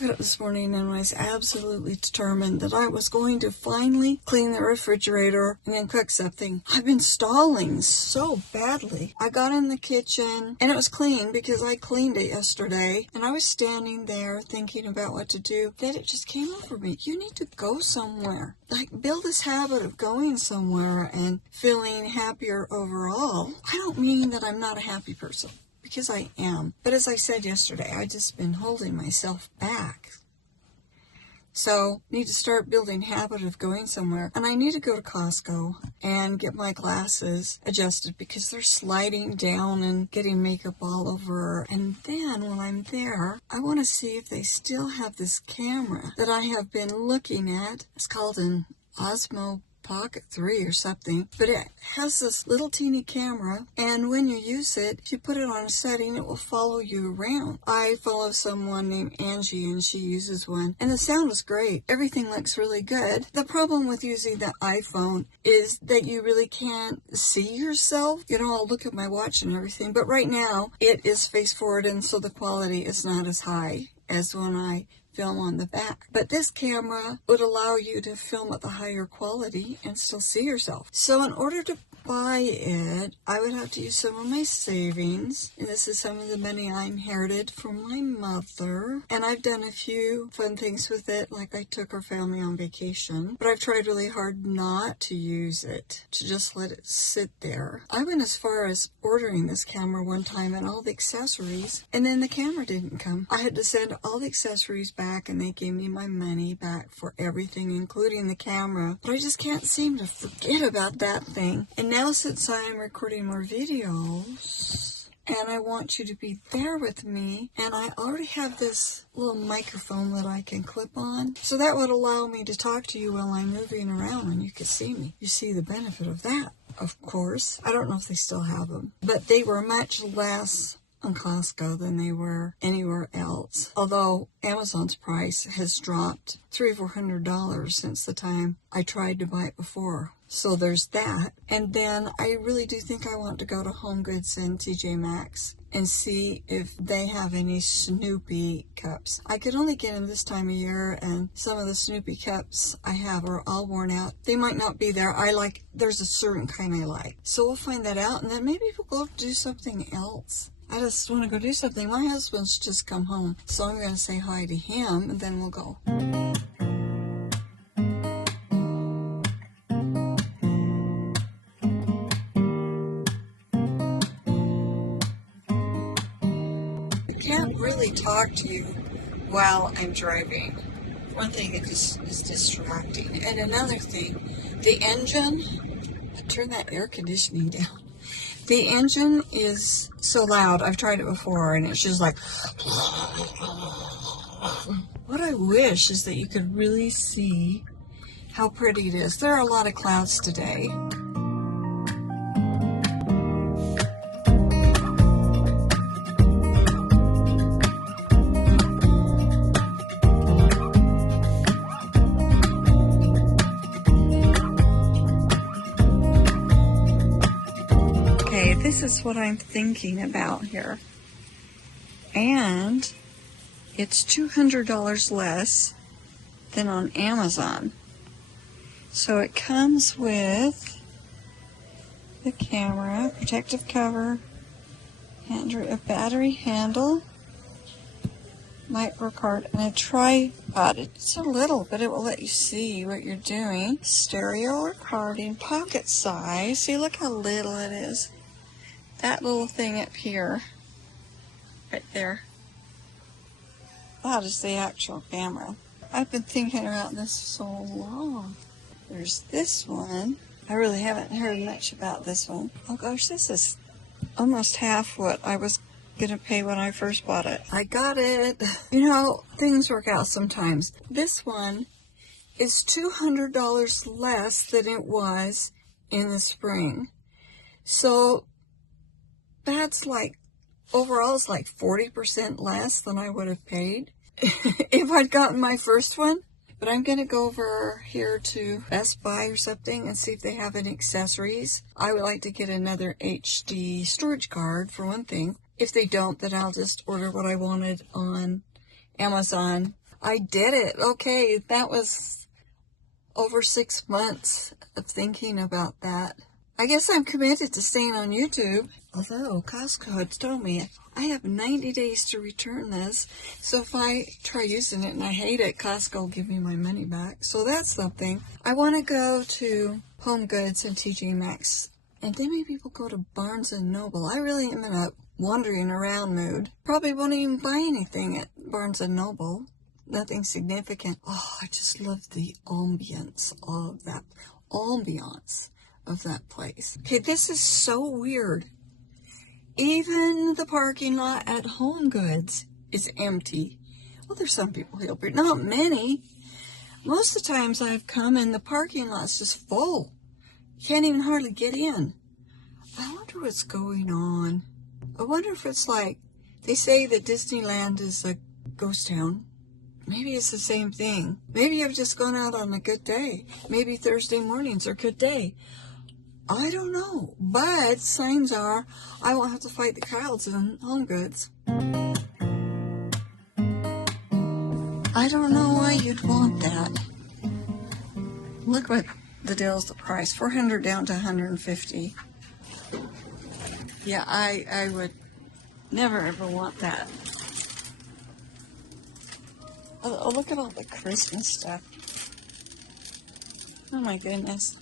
I got up this morning and I was absolutely determined that I was going to finally clean the refrigerator and then cook something. I've been stalling so badly. I got in the kitchen and it was clean because I cleaned it yesterday, and I was standing there thinking about what to do. Then it just came over me. You need to go somewhere. Like, build this habit of going somewhere and feeling happier overall. I don't mean that I'm not a happy person, because I am. But as I said yesterday, I've just been holding myself back. So, need to start building habit of going somewhere. And I need to go to Costco and get my glasses adjusted because they're sliding down and getting makeup all over. And then when I'm there, I want to see if they still have this camera that I have been looking at. It's called an Osmo Pocket 3 or something, but it has this little teeny camera, and when you use it, if you put it on a setting, it will follow you around. I follow someone named Angie, and she uses one, and the sound is great. Everything looks really good. The problem with using the iPhone is that you really can't see yourself. You know, I'll look at my watch and everything, but right now it is face forward, and so the quality is not as high as when I film on the back. But this camera would allow you to film at the higher quality and still see yourself. So in order to buy it, I would have to use some of my savings, and this is some of the money I inherited from my mother. And I've done a few fun things with it, like I took our family on vacation, but I've tried really hard not to use it, to just let it sit there. I went as far as ordering this camera one time and all the accessories, and then the camera didn't come. I had to send all the accessories back, and they gave me my money back for everything, including the camera. But I just can't seem to forget about that thing. And now, since I'm recording more videos, and I want you to be there with me, and I already have this little microphone that I can clip on, so that would allow me to talk to you while I'm moving around and you can see me. You see the benefit of that, of course. I don't know if they still have them, but they were much less on Costco than they were anywhere else. Although Amazon's price has dropped $300 or $400 since the time I tried to buy it before. So there's that. And then I really do think I want to go to Home Goods and TJ Maxx and see if they have any Snoopy cups. I could only get them this time of year, and some of the Snoopy cups I have are all worn out. They might not be there. There's a certain kind I like. So we'll find that out, and then maybe we'll go do something else. I just want to go do something. My husband's just come home, so I'm going to say hi to him, and then we'll go. I can't really talk to you while I'm driving. One thing, it just is distracting. And another thing, the engine, turn that air conditioning down. The engine is so loud. I've tried it before, and it's just like... What I wish is that you could really see how pretty it is. There are a lot of clouds today. This is what I'm thinking about here. And it's $200 less than on Amazon. So it comes with the camera, protective cover, a battery handle, micro card, and a tripod. It's a little, but it will let you see what you're doing. Stereo recording, pocket size. See, look how little it is. That little thing up here, right there, that is the actual camera. I've been thinking about this so long. There's this one. I really haven't heard much about this one. Oh gosh, this is almost half what I was going to pay when I first bought it. I got it. You know, things work out sometimes. This one is $200 less than it was in the spring. So that's like, overall it's like 40% less than I would have paid if I'd gotten my first one. But I'm going to go over here to Best Buy or something and see if they have any accessories. I would like to get another HD storage card for one thing. If they don't, then I'll just order what I wanted on Amazon. I did it. Okay, that was over 6 months of thinking about that. I guess I'm committed to staying on YouTube. Although Costco had told me I have 90 days to return this. So if I try using it and I hate it, Costco will give me my money back. So that's something. I want to go to Home Goods and TJ Maxx. And then maybe we'll go to Barnes & Noble. I really am in a wandering around mood. Probably won't even buy anything at Barnes & Noble. Nothing significant. Oh, I just love the ambience of that. Ambiance of that place. Okay, this is so weird. Even the parking lot at Home Goods is empty. Well, there's some people here, but not many. Most of the times I've come and the parking lot's just full. You can't even hardly get in. I wonder what's going on. I wonder if it's like, they say that Disneyland is a ghost town. Maybe it's the same thing. Maybe I've just gone out on a good day. Maybe Thursday mornings are a good day. I don't know, but signs are I won't have to fight the crowds in Home Goods. I don't know why you'd want that. Look what the deal's the price. $400 down to $150. Yeah, I would never ever want that. Oh, look at all the Christmas stuff. Oh my goodness.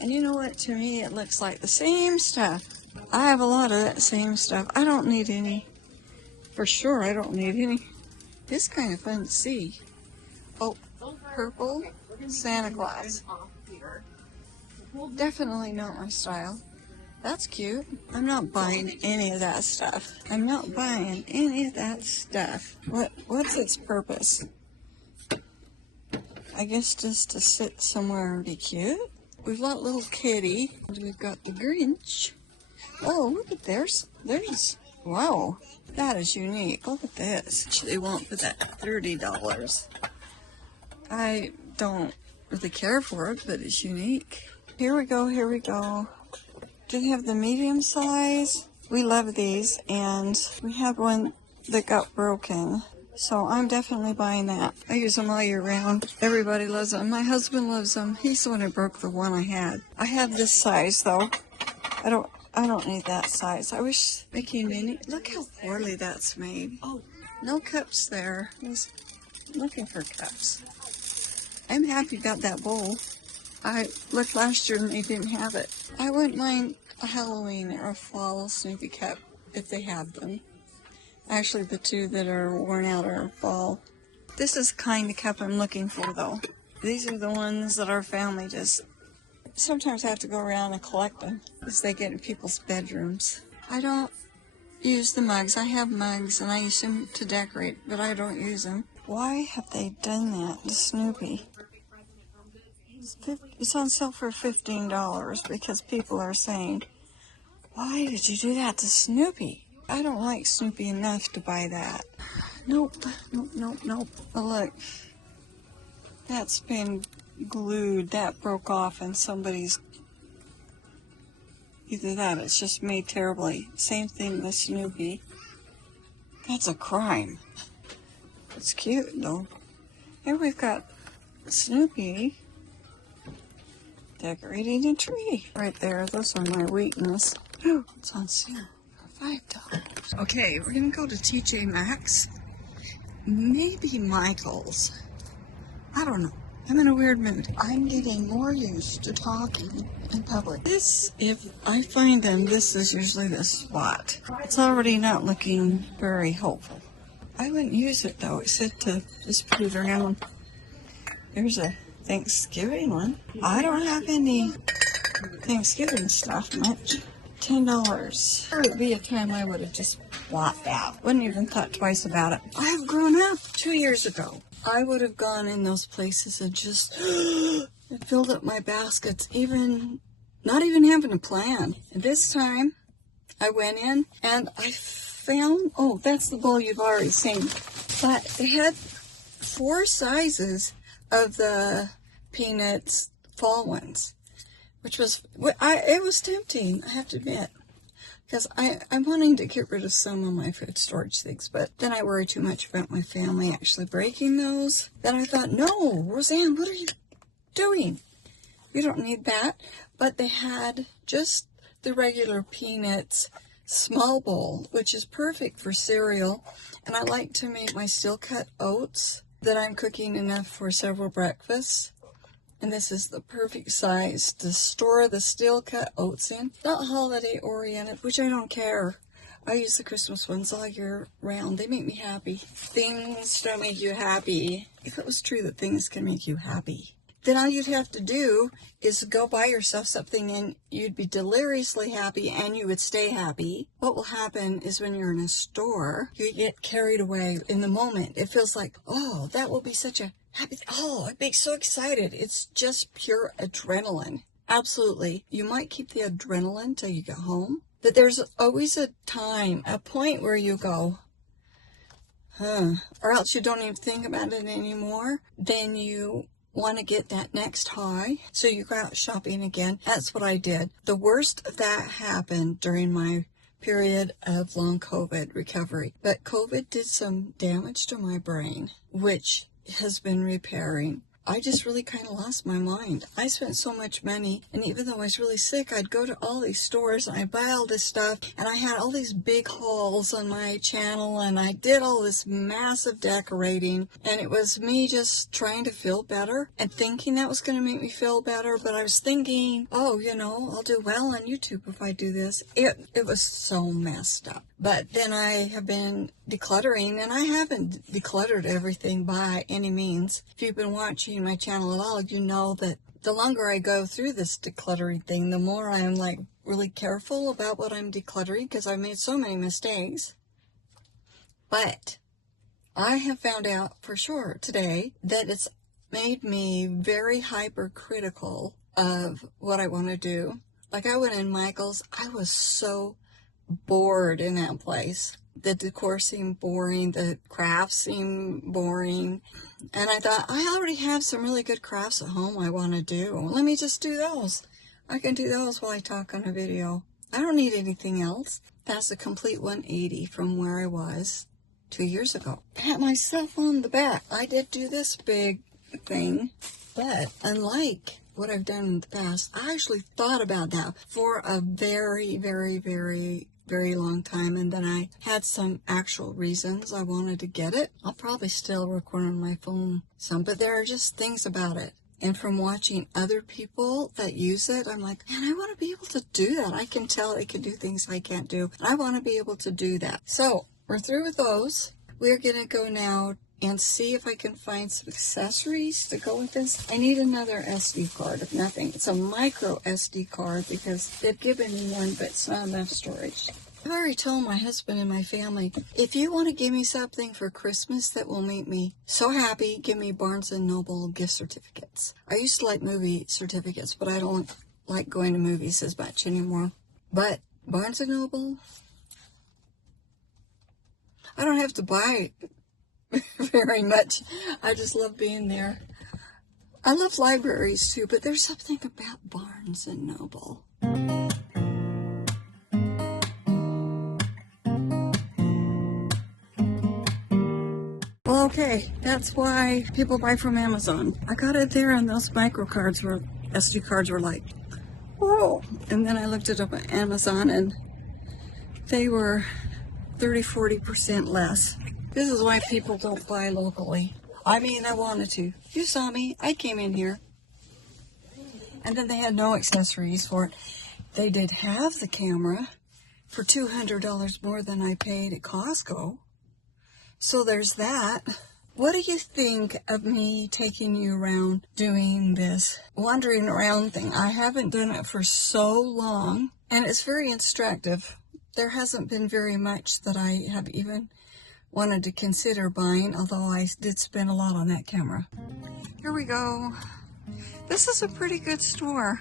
And you know what? To me, it looks like the same stuff. I have a lot of that same stuff. I don't need any. For sure, I don't need any. It's kind of fun to see. Oh, purple Santa Claus. Definitely not my style. That's cute. I'm not buying any of that stuff. I'm not buying any of that stuff. What's its purpose? I guess just to sit somewhere and be cute. We've got little kitty. We've got the Grinch. Oh, look at there's, wow, that is unique. Look at this. They want for that $30. I don't really care for it, but it's unique. Here we go, here we go. Do they have the medium size? We love these, and we had one that got broken. So I'm definitely buying that. I use them all year round. Everybody loves them. My husband loves them. He's the one who broke the one I had. I have this size though. I don't need that size. I wish Mickey and Minnie. Look how poorly that's made. Oh, no cups there. I was looking for cups. I'm happy you got that bowl. I looked last year and they didn't have it. I wouldn't mind a Halloween or a fall Snoopy cup if they have them. Actually, the two that are worn out are fall. This is the kind of cup I'm looking for, though. These are the ones that our family just sometimes have to go around and collect them because they get in people's bedrooms. I don't use the mugs. I have mugs and I use them to decorate, but I don't use them. Why have they done that to Snoopy? It's on sale for $15 because people are saying, why did you do that to Snoopy? I don't like Snoopy enough to buy that. Nope, nope, nope, nope. But look, that's been glued. That broke off and somebody's... Either that, it's just made terribly. Same thing with Snoopy. That's a crime. It's cute, though. Here we've got Snoopy decorating a tree. Right there, those are my weakness. It's on sale. $5. Okay, we're gonna go to TJ Maxx. Maybe Michael's. I don't know. I'm in a weird mood. I'm getting more used to talking in public. This, if I find them, this is usually the spot. It's already not looking very hopeful. I wouldn't use it though. It said to just put it around. There's a Thanksgiving one. I don't have any Thanksgiving stuff much. $10. There would be a time I would have just bought that. Wouldn't even thought twice about it. I have grown up. 2 years ago, I would have gone in those places and just filled up my baskets, not even having a plan. And this time, I went in and I found, oh, that's the bowl you've already seen. But it had 4 sizes of the Peanuts fall ones. Which was, it was tempting, I have to admit. because I'm wanting to get rid of some of my food storage things, but then I worry too much about my family actually breaking those. Then I thought, no, Roseanne, what are you doing? We don't need that. But they had just the regular peanuts small bowl, which is perfect for cereal. And I like to make my steel cut oats that I'm cooking enough for several breakfasts. And this is the perfect size to store the steel cut oats in. Not holiday oriented, which I don't care. I use the Christmas ones all year round. They make me happy. Things don't make you happy. If it was true that things can make you happy, then all you'd have to do is go buy yourself something and you'd be deliriously happy and you would stay happy. What will happen is when you're in a store, you get carried away in the moment. It feels like, oh, that will be such a happy, oh, I'd be so excited. It's just pure adrenaline. Absolutely. You might keep the adrenaline till you get home, but there's always a time, a point where you go, or else you don't even think about it anymore. Then you want to get that next high, so you go out shopping again. That's what I did. The worst of that happened during my period of long COVID recovery, but COVID did some damage to my brain, which has been repairing. I just really kind of lost my mind. I spent so much money, and even though I was really sick, I'd go to all these stores and I'd buy all this stuff, and I had all these big hauls on my channel, and I did all this massive decorating, and it was me just trying to feel better and thinking that was going to make me feel better. But I was thinking, oh, you know, I'll do well on YouTube if I do this. It was so messed up. But then I have been decluttering, and I haven't decluttered everything by any means. If you've been watching my channel at all, you know that the longer I go through this decluttering thing, the more I'm like really careful about what I'm decluttering, because I've made so many mistakes. But I have found out for sure today that it's made me very hypercritical of what I want to do. Like I went in Michael's, I was so bored in that place. The decor seemed boring, the crafts seemed boring, and I thought, I already have some really good crafts at home I want to do. Let me just do those. I can do those while I talk on a video. I don't need anything else. That's a complete 180 from where I was 2 years ago. Pat myself on the back. I did do this big thing, but unlike what I've done in the past, I actually thought about that for a very, very, very, very long time, and then I had some actual reasons I wanted to get it. I'll probably still record on my phone some, but there are just things about it. And from watching other people that use it, I'm like, man, I want to be able to do that. I can tell they can do things I can't do. I want to be able to do that. So we're through with those. We're going to go now and see if I can find some accessories to go with this. I need another SD card, if nothing. It's a micro SD card because they've given me one, but it's not enough storage. I've already told my husband and my family, if you want to give me something for Christmas that will make me so happy, give me Barnes & Noble gift certificates. I used to like movie certificates, but I don't like going to movies as much anymore. But Barnes & Noble, I don't have to buy very much. I just love being there. I love libraries too, but there's something about Barnes & Noble. Well, okay, that's why people buy from Amazon. I got it there, and those SD cards were like, whoa. And then I looked it up on Amazon, and they were 30-40% less. This is why people don't buy locally. I mean, I wanted to. You saw me. I came in here. And then they had no accessories for it. They did have the camera for $200 more than I paid at Costco. So there's that. What do you think of me taking you around doing this wandering around thing? I haven't done it for so long, and it's very instructive. There hasn't been very much that I have even wanted to consider buying, although I did spend a lot on that camera. Here we go. This is a pretty good store.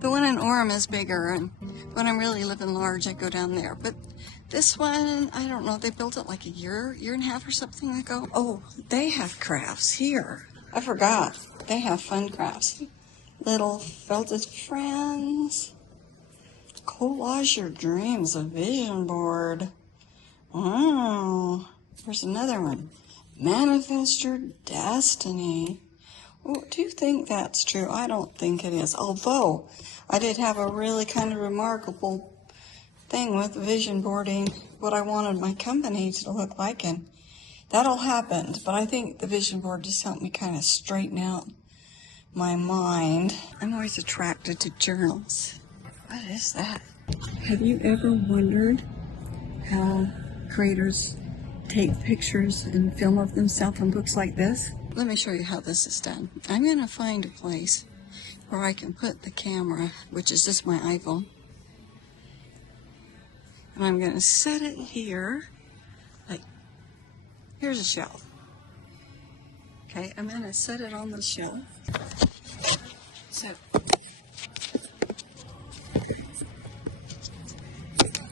The one in Orem is bigger, and when I'm really living large, I go down there. But this one, I don't know, they built it like a year and a half or something ago. Oh, they have crafts here. I forgot. They have fun crafts. Little felted friends. Collage your dreams, a vision board. Wow. There's another one. Manifest your destiny. Oh, do you think that's true? I don't think it is. Although, I did have a really kind of remarkable thing with vision boarding, what I wanted my company to look like, and that all happened. But I think the vision board just helped me kind of straighten out my mind. I'm always attracted to journals. What is that? Have you ever wondered how creators take pictures and film of themselves in books like this? Let me show you how this is done. I'm going to find a place where I can put the camera, which is just my iPhone, and I'm going to set it here. Like, here's a shelf. Okay, I'm going to set it on the shelf. So,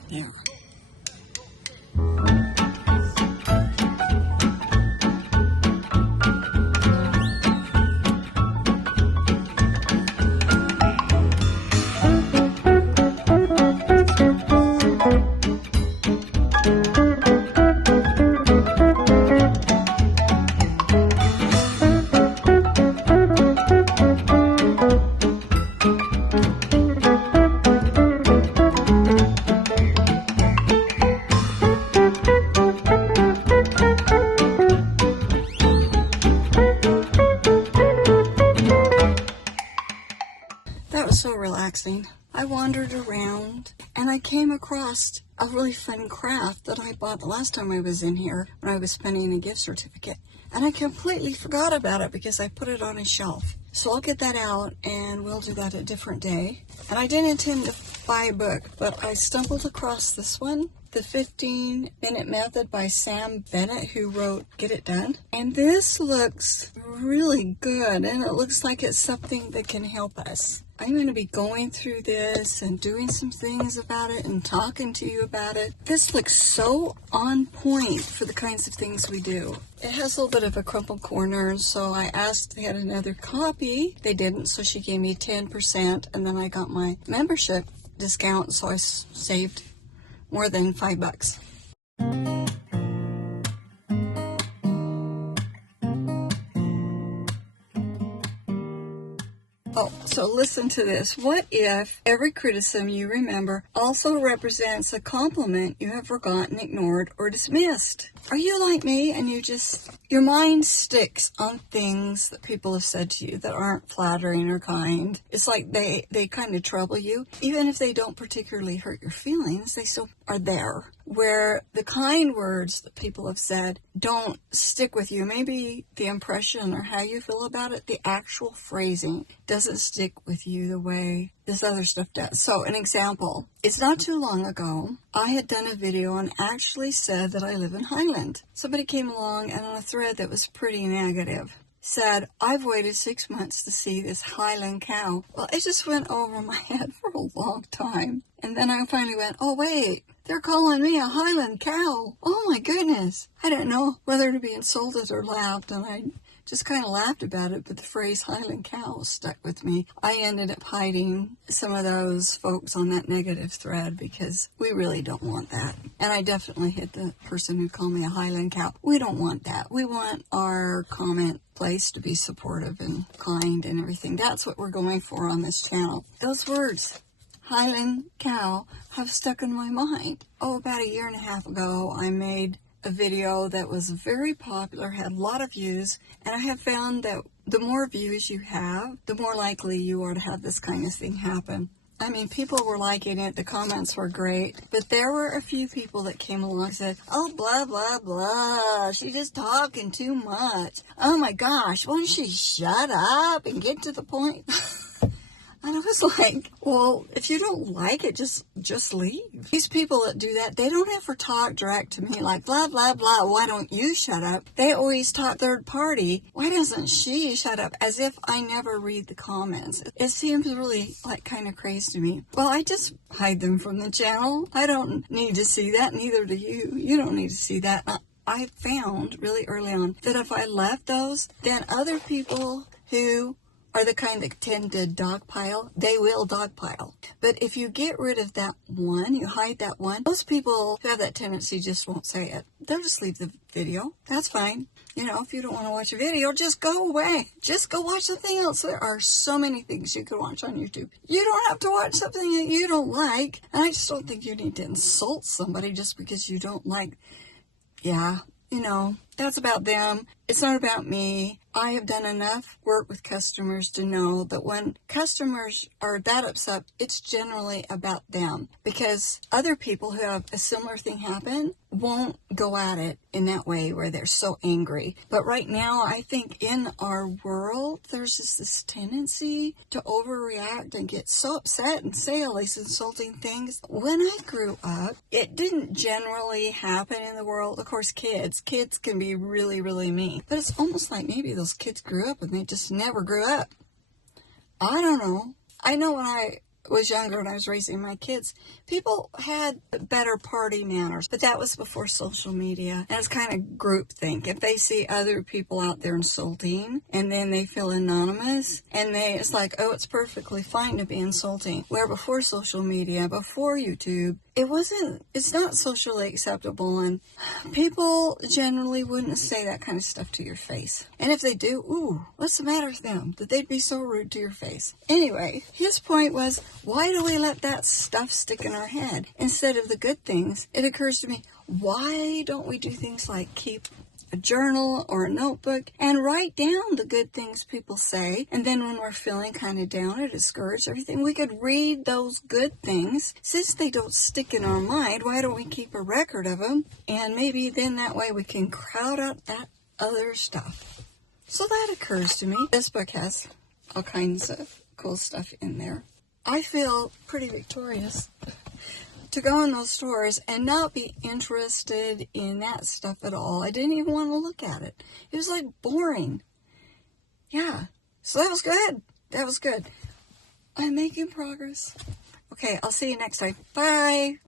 there. That was so relaxing. I wandered around and I came across a really fun craft that I bought the last time I was in here when I was spending a gift certificate. And I completely forgot about it because I put it on a shelf. So I'll get that out and we'll do that a different day. And I didn't intend to buy a book, but I stumbled across this one, The 15-Minute Method by Sam Bennett, who wrote Get It Done. And this looks really good, and it looks like it's something that can help us. I'm going to be going through this and doing some things about it and talking to you about it. This looks so on point for the kinds of things we do. It has a little bit of a crumpled corner, so I asked they had another copy. They didn't, so she gave me 10%, and then I got my membership discount, so I saved more than $5. Oh, so listen to this. What if every criticism you remember also represents a compliment you have forgotten, ignored, or dismissed? Are you like me and your mind sticks on things that people have said to you that aren't flattering or kind? It's like they kind of trouble you. Even if they don't particularly hurt your feelings, they still are there. Where the kind words that people have said don't stick with you. Maybe the impression or how you feel about it, the actual phrasing doesn't stick with you the way this other stuff does. So an example, it's not too long ago, I had done a video and actually said that I live in Highland. Somebody came along and on a thread that was pretty negative said, I've waited 6 months to see this Highland cow. Well, it just went over my head for a long time. And then I finally went, oh wait, they're calling me a Highland cow. Oh my goodness. I didn't know whether to be insulted or laughed, and I just kind of laughed about it, but the phrase Highland cow stuck with me. I ended up hiding some of those folks on that negative thread because we really don't want that. And I definitely hit the person who called me a Highland cow. We don't want that. We want our comment place to be supportive and kind and everything. That's what we're going for on this channel. Those words, Highland cow, have stuck in my mind. Oh, about a year and a half ago, I made a video that was very popular, had a lot of views, and I have found that the more views you have, the more likely you are to have this kind of thing happen. I mean, people were liking it, the comments were great, but there were a few people that came along and said, oh, blah, blah, blah, she's just talking too much. Oh my gosh, why don't she shut up and get to the point? And I was like, well, if you don't like it, just leave. These people that do that, they don't ever talk direct to me like, blah, blah, blah, why don't you shut up? They always talk third party. Why doesn't she shut up? As if I never read the comments. It seems really like kind of crazy to me. Well, I just hide them from the channel. I don't need to see that. Neither do you. You don't need to see that. I found really early on that if I left those, then other people who are the kind that tend to dogpile. They will dogpile. But if you get rid of that one, you hide that one, most people who have that tendency just won't say it. They'll just leave the video. That's fine. You know, if you don't want to watch a video, just go away. Just go watch something else. There are so many things you can watch on YouTube. You don't have to watch something that you don't like. And I just don't think you need to insult somebody just because you don't like. Yeah, you know, that's about them. It's not about me. I have done enough work with customers to know that when customers are that upset, it's generally about them, because other people who have a similar thing happen won't go at it in that way where they're so angry. But right now, I think in our world, there's just this tendency to overreact and get so upset and say all these insulting things. When I grew up, it didn't generally happen in the world. Of course, kids can be really, really mean. But it's almost like maybe those kids grew up and they just never grew up. I don't know. I know when I was younger and I was raising my kids, people had better party manners, but that was before social media. And it's kind of groupthink. If they see other people out there insulting and then they feel anonymous and it's like, oh, it's perfectly fine to be insulting. Where before social media, before YouTube, it's not socially acceptable, and people generally wouldn't say that kind of stuff to your face. And if they do, ooh, what's the matter with them? That they'd be so rude to your face. Anyway, his point was, why do we let that stuff stick in our head instead of the good things? It occurs to me, why don't we do things like keep a journal or a notebook and write down the good things people say, and then when we're feeling kind of down or discouraged, everything, we could read those good things. Since they don't stick in our mind, why don't we keep a record of them? And maybe then that way we can crowd out that other stuff. So that occurs to me. This book has all kinds of cool stuff in there. I feel pretty victorious to go in those stores and not be interested in that stuff at all. I didn't even want to look at it. It was like boring. Yeah. So that was good. That was good. I'm making progress. Okay, I'll see you next time. Bye.